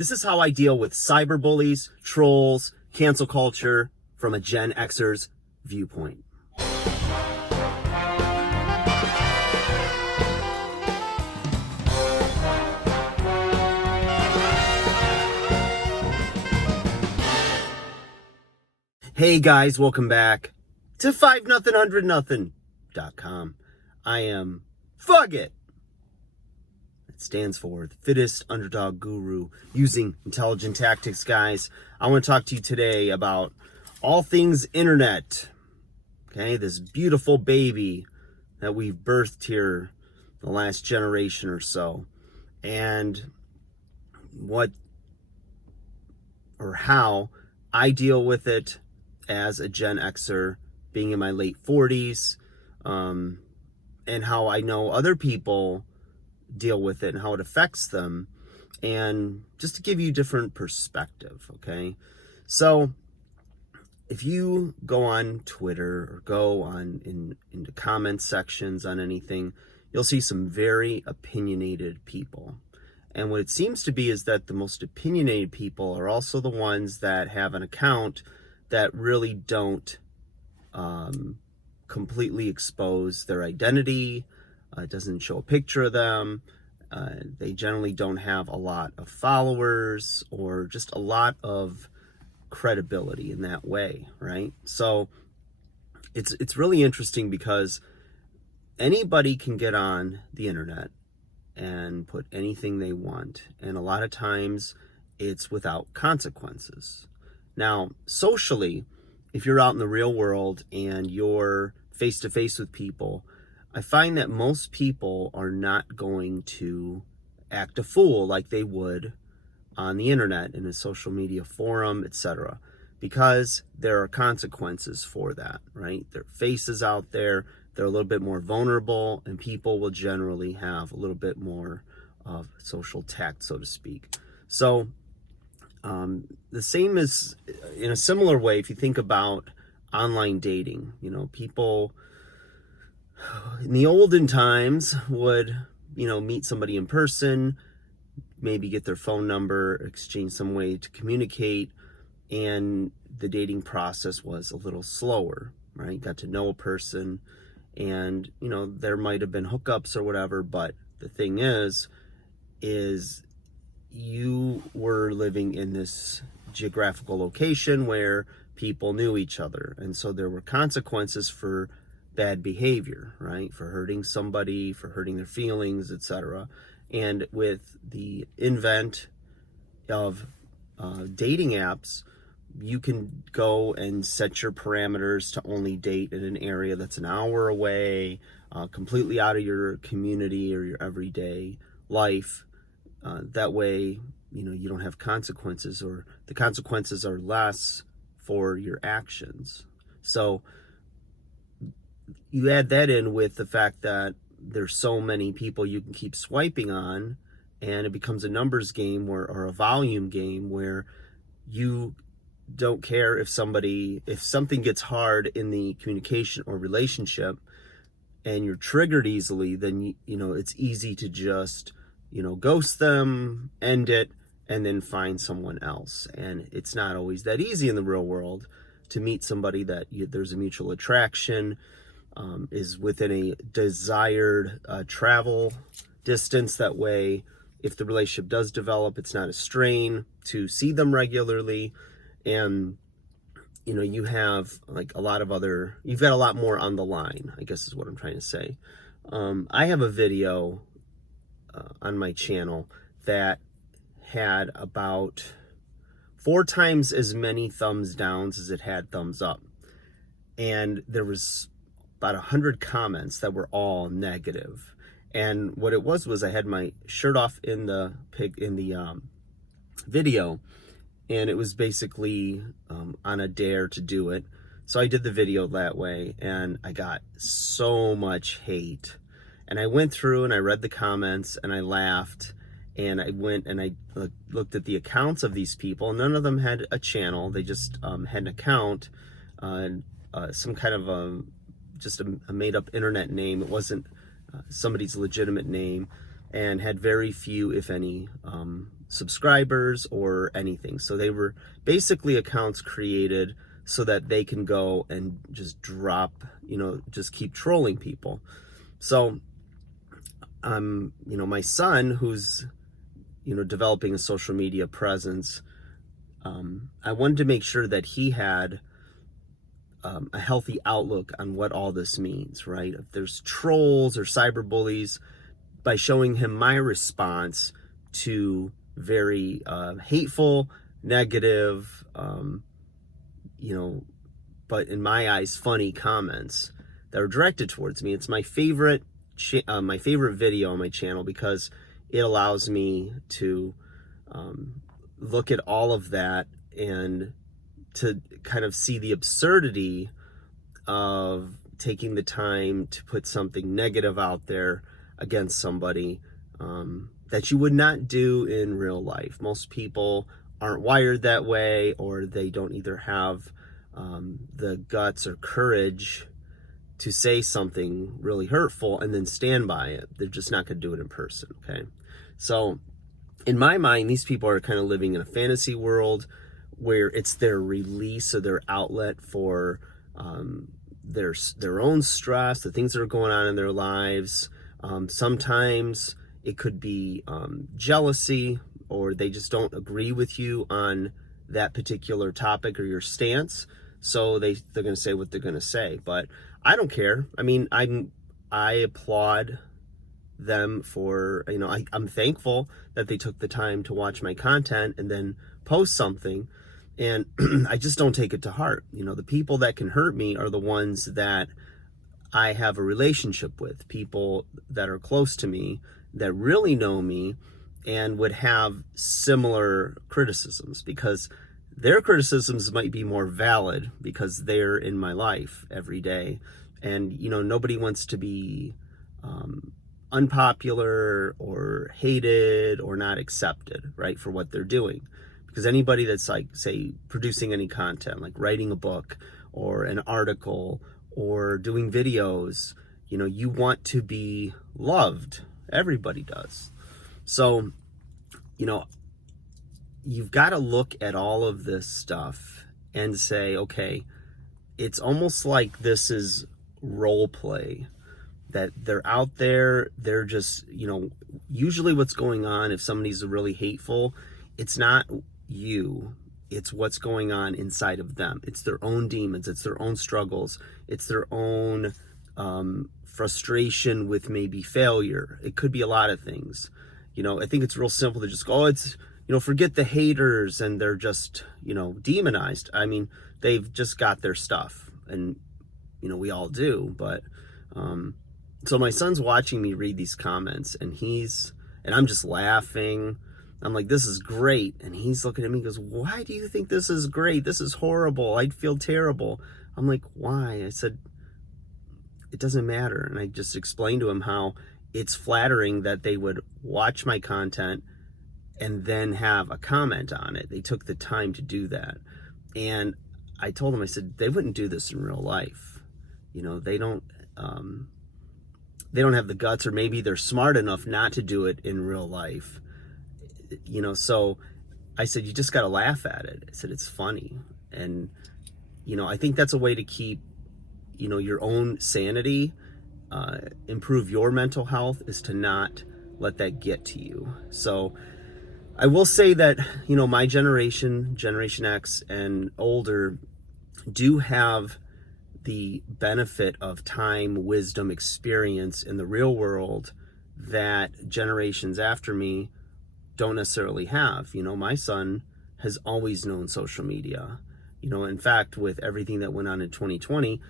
This is how I deal with cyberbullies, trolls, cancel culture from a Gen Xer's viewpoint. Hey guys, welcome back to 5nothing100nothing.com. I am Fugit. It stands for the fittest underdog guru using intelligent tactics, guys. I want to talk to you today about all things internet. Okay, this beautiful baby that we've birthed here the last generation or so. And what or how I deal with it as a Gen Xer, being in my late 40s, and how I know other people deal with it and how it affects them, and just to give you different perspective, okay? So if you go on Twitter or go on into comment sections on anything, you'll see some very opinionated people. And what it seems to be is that the most opinionated people are also the ones that have an account that really don't completely expose their identity. It doesn't show a picture of them. They generally don't have a lot of followers or just a lot of credibility in that way, right? So it's really interesting because anybody can get on the internet and put anything they want, and a lot of times it's without consequences. Now, socially, if you're out in the real world and you're face-to-face with people, I find that most people are not going to act a fool like they would on the internet, in a social media forum, etc., because there are consequences for that, right? Their face is out there, they're a little bit more vulnerable, and people will generally have a little bit more of social tact, so to speak. So the same is in a similar way if you think about online dating. You know, people in the olden times would, meet somebody in person, maybe get their phone number, exchange some way to communicate, and the dating process was a little slower, right? Got to know a person, and, there might have been hookups or whatever, but the thing is you were living in this geographical location where people knew each other, and so there were consequences for bad behavior, right? For hurting somebody, for hurting their feelings, etc. And with the invent of dating apps, you can go and set your parameters to only date in an area that's an hour away, completely out of your community or your everyday life. That way, you don't have consequences, or the consequences are less for your actions. So you add that in with the fact that there's so many people you can keep swiping on, and it becomes a numbers game or a volume game where you don't care if something gets hard in the communication or relationship and you're triggered easily, then it's easy to just ghost them, end it, and then find someone else. And it's not always that easy in the real world to meet somebody that there's a mutual attraction, is within a desired travel distance. That way, if the relationship does develop, it's not a strain to see them regularly. And you have you've got a lot more on the line, I guess is what I'm trying to say. I have a video on my channel that had about 4 times as many thumbs downs as it had thumbs up, and there was about 100 comments that were all negative. And what it was I had my shirt off in the video, and it was basically on a dare to do it. So I did the video that way, and I got so much hate. And I went through and I read the comments and I laughed, and I went and I looked at the accounts of these people. None of them had a channel. They just had an account, some kind of just a made-up internet name. It wasn't somebody's legitimate name, and had very few, if any, subscribers or anything. So they were basically accounts created so that they can go and just drop, just keep trolling people. So, my son, who's, developing a social media presence, I wanted to make sure that he had a healthy outlook on what all this means, right? If there's trolls or cyberbullies, by showing him my response to very hateful, negative, but in my eyes, funny comments that are directed towards me. It's my favorite video on my channel because it allows me to look at all of that and to kind of see the absurdity of taking the time to put something negative out there against somebody that you would not do in real life. Most people aren't wired that way, or they don't either have the guts or courage to say something really hurtful and then stand by it. They're just not going to do it in person, okay? So in my mind, these people are kind of living in a fantasy world where it's their release or their outlet for their own stress, the things that are going on in their lives. Sometimes it could be jealousy, or they just don't agree with you on that particular topic or your stance. So they're going to say what they're going to say. But I don't care. I mean, I applaud them for, I'm thankful that they took the time to watch my content and then post something. And I just don't take it to heart. The people that can hurt me are the ones that I have a relationship with, people that are close to me, that really know me and would have similar criticisms, because their criticisms might be more valid because they're in my life every day. And, nobody wants to be unpopular or hated or not accepted, right, for what they're doing. Because anybody that's like, say, producing any content, like writing a book or an article or doing videos, you want to be loved. Everybody does. So, you've got to look at all of this stuff and say, okay, it's almost like this is role play, that they're out there, they're just, usually what's going on if somebody's really hateful, it's not you, it's what's going on inside of them. It's their own demons, it's their own struggles, it's their own frustration with maybe failure. It could be a lot of things. I think it's real simple to just go, it's, forget the haters and they're just, demonized. I mean, they've just got their stuff, and, we all do. But, so my son's watching me read these comments, and I'm just laughing. I'm like, this is great. And he's looking at me and goes, why do you think this is great? This is horrible. I'd feel terrible. I'm like, why? I said, it doesn't matter. And I just explained to him how it's flattering that they would watch my content and then have a comment on it. They took the time to do that. And I told him, I said, they wouldn't do this in real life. They don't have the guts, or maybe they're smart enough not to do it in real life. So I said, you just got to laugh at it. I said, it's funny. And, I think that's a way to keep, your own sanity, improve your mental health, is to not let that get to you. So I will say that, my generation, Generation X and older, do have the benefit of time, wisdom, experience in the real world that generations after me don't necessarily have. My son has always known social media. In fact, with everything that went on in 2020,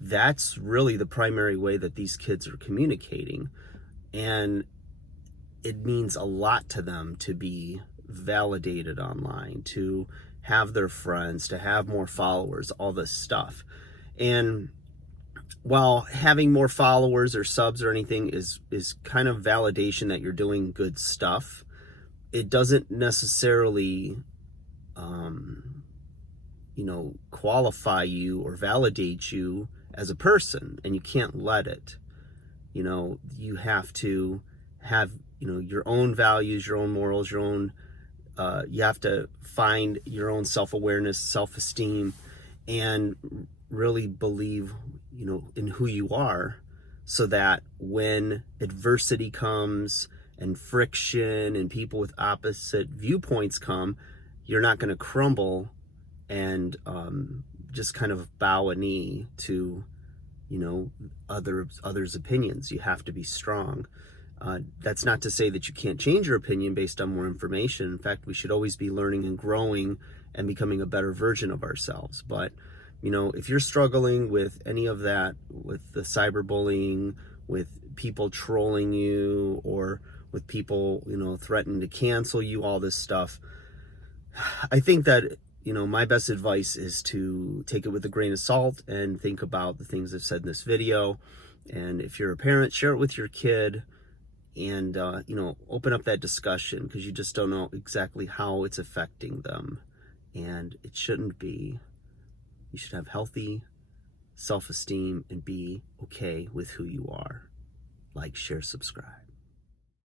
that's really the primary way that these kids are communicating. And it means a lot to them to be validated online, to have their friends, to have more followers, all this stuff. And while having more followers or subs or anything is kind of validation that you're doing good stuff, it doesn't necessarily qualify you or validate you as a person, and you can't let it. You have to have your own values, your own morals, your own you have to find your own self-awareness, self-esteem, and really believe, in who you are, so that when adversity comes and friction and people with opposite viewpoints come, you're not going to crumble and just kind of bow a knee to, others' opinions. You have to be strong. That's not to say that you can't change your opinion based on more information. In fact, we should always be learning and growing and becoming a better version of ourselves. But, if you're struggling with any of that, with the cyberbullying, with people trolling you, or with people, threatening to cancel you, all this stuff, I think that, my best advice is to take it with a grain of salt and think about the things I've said in this video. And if you're a parent, share it with your kid, and open up that discussion, because you just don't know exactly how it's affecting them, and it shouldn't be. You should have healthy self-esteem and be okay with who you are. Like, share, subscribe.